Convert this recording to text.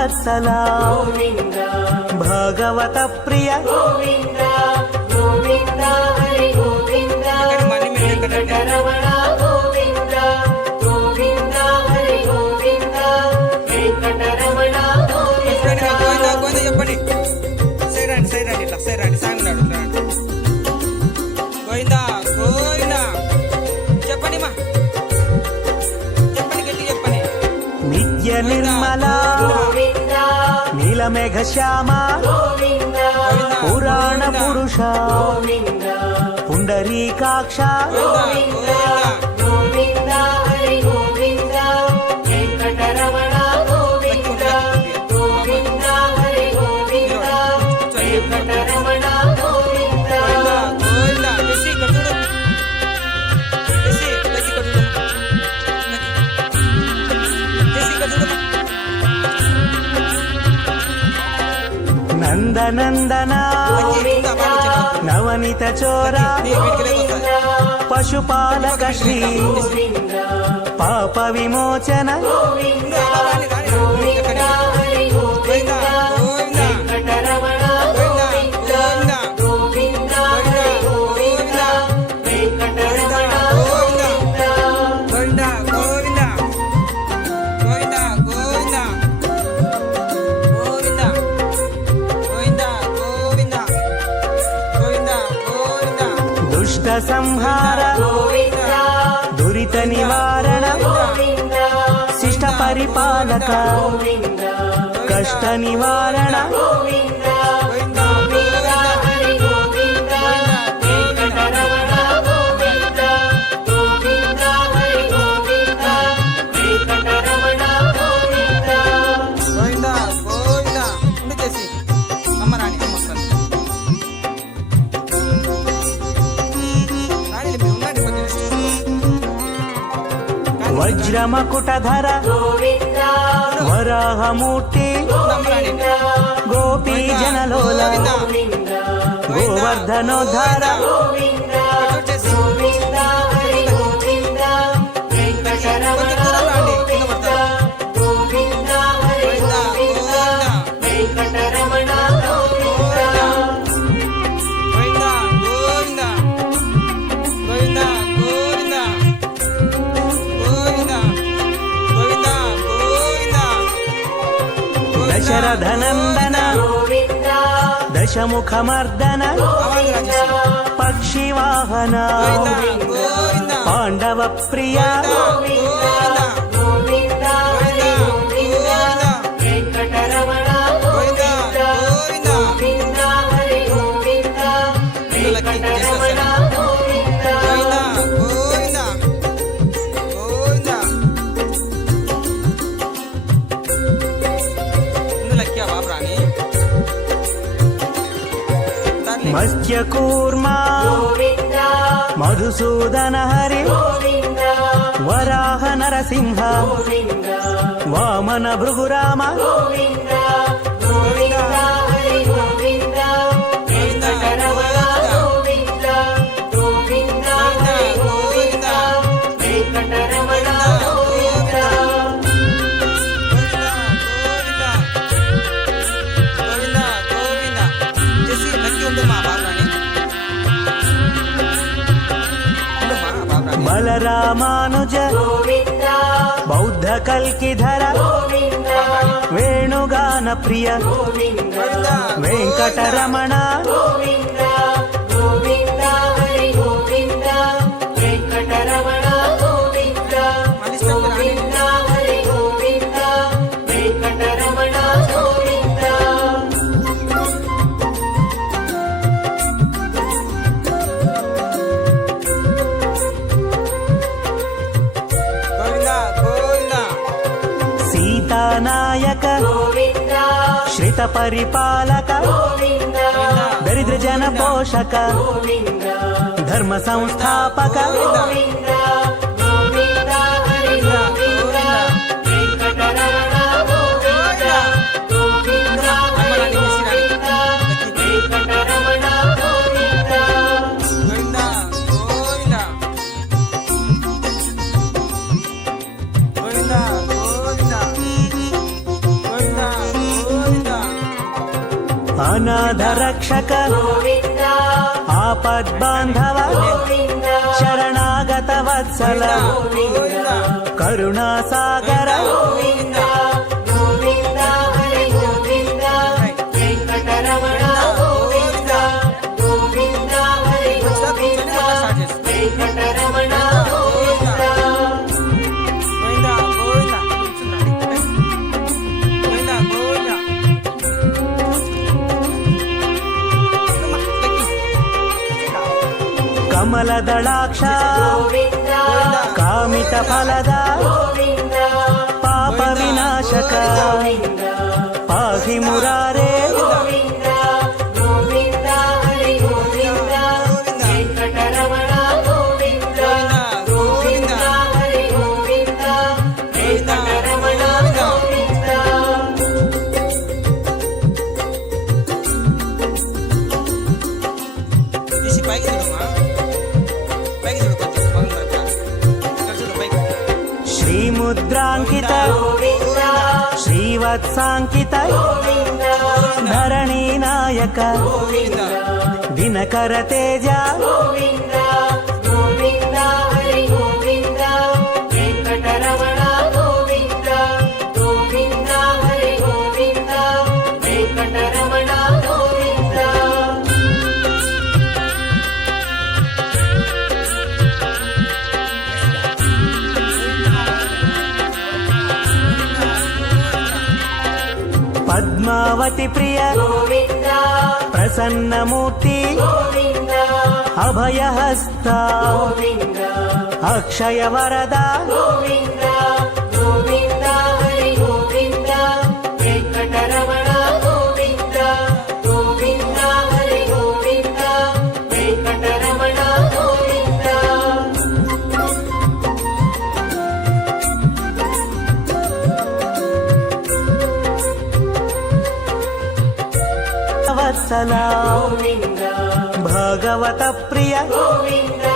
వత్సల భాగవత ప్రియ గోవింద గోవింద హరి గోవింద వెంకటరమణ గోవింద గోవింద హరి గోవింద వెంకటరమణ గోవింద చెప్పండి సైరండి ఇట్లా సైరండి సాగున్నాడు గోవిందా గోవిందా చెప్పండి మా చెప్పండి గట్టి చెప్పండి నిత్య నిర్మల నీలమేఘ శ్యామ పురాణ పురుష పుండరీకాక్ష గోవింద హరి గోవింద వెంకటరమణ గోవింద గోవింద హరి గోవింద వెంకటరమణ గోవింద గోవిందా జెసి కట్టుడు జెసి కట్టుడు జెసి కట్టుడు నందనందన నవనిత చోర పశుపాలక శ్రీ పాప విమోచన వెంకటరమణ గోవింద గోవింద హరి గోవింద వెంకటరమణ గోవింద గోవిందా గోవిందా గోవిందా గోవిందా గోవిందా గోవిందా గోవిందా గోవిందా గోవిందా దుష్ట సంహార గోవింద దురిత నివారణ గోవింద శిష్ట పరిపాలక గోవింద కష్ట నివారణ గోవింద గోవిందా గోవింద హరి గోవింద వెంకటరమణ గోవింద గోవింద హరి గోవింద వెంకటరమణ గోవింద గోవిందా గోవిందా ఉండు చేసి అమ్మ రాణి అమ్మ వస్తాను రాణి మీరు ఉండండి కొంచెం వజ్రమకుటధర గోవింద వరాహమూర్తి గోవింద గోపీ జనలోల గోవింద గోవర్ధనోద్ధార గోవింద గోవింద హరి గోవింద వెంకటరమణ గోవింద గోవింద హరి గోవింద వెంకటరమణ గోవింద గోవిందా గోవిందా గోవిందా గోవిందా గోవిందా గోవిందా గోవిందా దశరథనందన గోవింద దశముఖమర్దన అవాంగ్ రాజేశ్వరి పక్షివాహన గోవిందా పాండవ ప్రియ గోవిందా గోవింద హరి గోవింద వెంకటరమణ గోవిందా గోవిందా గోవింద హరి గోవింద వెంకటరమణ గోవింద గోవిందా గోవిందా గోవిందా ఇందులక్యా బాబు రాణి మత్స్యకూర్మ గోవింద మధుసూదన హరి గోవింద వరాహ నరసింహ గోవింద వామన భృగురామ గోవింద గోవింద హరి గోవింద వెంకటరమణ గోవింద గోవింద హరి గోవింద వెంకటరమణ గోవింద గోవిందా గోవిందా గోవిందా జెసి లక్కి ఉండు మా బాబు రాణి ఉండు మా బాబు రాణి బలరామానుజ గోవింద బౌద్ధ కల్కిధర గోవింద వేణుగాన ప్రియ గోవింద వెంకటరమణ గోవింద గోవింద హరి గోవింద వెంకటరమణ గోవింద గోవింద హరి గోవింద వెంకటరమణ గోవింద గోవిందా గోవిందా సీతానాయక గోవింద శ్రిత పరిపాలక గోవింద దరిద్ర జన పోషక గోవింద ధర్మ సంస్థాపక గోవింద గోవింద హరి గోవింద వెంకటరమణ గోవింద గోవింద హరి గోవింద వెంకటరమణ గోవింద గోవిందా గోవిందా గోవిందా గోవిందా గోవిందా ಅನಾಥ ರಕ್ಷಕ ಗೋವಿಂದ ಆಪದ್ಬಾಂಧವ ಗೋವಿಂದ ಶರಣಾಗತ ವತ್ಸಲ ಗೋವಿಂದ ಕರುಣಾಸಾಗರ ಗೋವಿಂದ ಗೋವಿಂದ ಹರಿ ಗೋವಿಂದ ವೆಂಕಟರಮಣ ಗೋವಿಂದ ಗೋವಿಂದ ಹರಿ ಗೋವಿಂದ ವೆಂಕಟರಮಣ ಗೋವಿಂದ గోవిందా గోవిందా గోవిందా గోవిందా ಕಮಲದಳಾಕ್ಷ ಗೋವಿಂದ ಕಾಮಿತ ಫಲದ ಗೋವಿಂದ ಪಾಪ ವಿನಾಶಕ ಗೋವಿಂದ ಪಾಹಿ ಮುರಾರೇ ಗೋವಿಂದ ಗೋವಿಂದ ಹರಿ ಗೋವಿಂದ ವೆಂಕಟರಮಣ ಗೋವಿಂದ ಗೋವಿಂದ ಹರಿ ಗೋವಿಂದ ವೆಂಕಟರಮಣ ಗೋವಿಂದ తీసి పైకి చూడమ్మా పైకి చూడు కొంచెం బాగుంది ఇక్కడ చూడు పైకి ಶ್ರೀಮುದ್ರಾಂಕಿತ ಗೋವಿಂದ ಶ್ರೀವತ್ಸಾಂಕಿತ ಗೋವಿಂದ ಧರಣಿ ನಾಯಕ గోవిందా ದಿನಕರ ತೇಜ ಗೋವಿಂದ ಗೋವಿಂದ ಹರಿ ಗೋವಿಂದ ವೆಂಕಟರಮಣ ಗೋವಿಂದ ಗೋವಿಂದ ಹರಿ ಗೋವಿಂದ ವೆಂಕಟರಮಣ ಗೋವಿಂದ ಪದ್ಮಾವತಿ ಪ್ರಿಯ ಗೋವಿಂದ ಪ್ರಸನ್ನ ಮೂರ್ತಿ ಗೋವಿಂದ ಅಭಯ ಹಸ್ತ ಗೋವಿಂದ ಅಕ್ಷಯ ವರದ ಗೋವಿಂದ ಗೋವಿಂದ ಹರಿ ಗೋವಿಂದ ವೆಂಕಟರಮಣ ಗೋವಿಂದ ಗೋವಿಂದ ಹರಿ ಗೋವಿಂದ ವೆಂಕಟರಮಣ ಗೋವಿಂದ ವತ್ಸಲ ಗೋವಿಂದ ಭಗವತ ಪ್ರಿಯ ಗೋವಿಂದ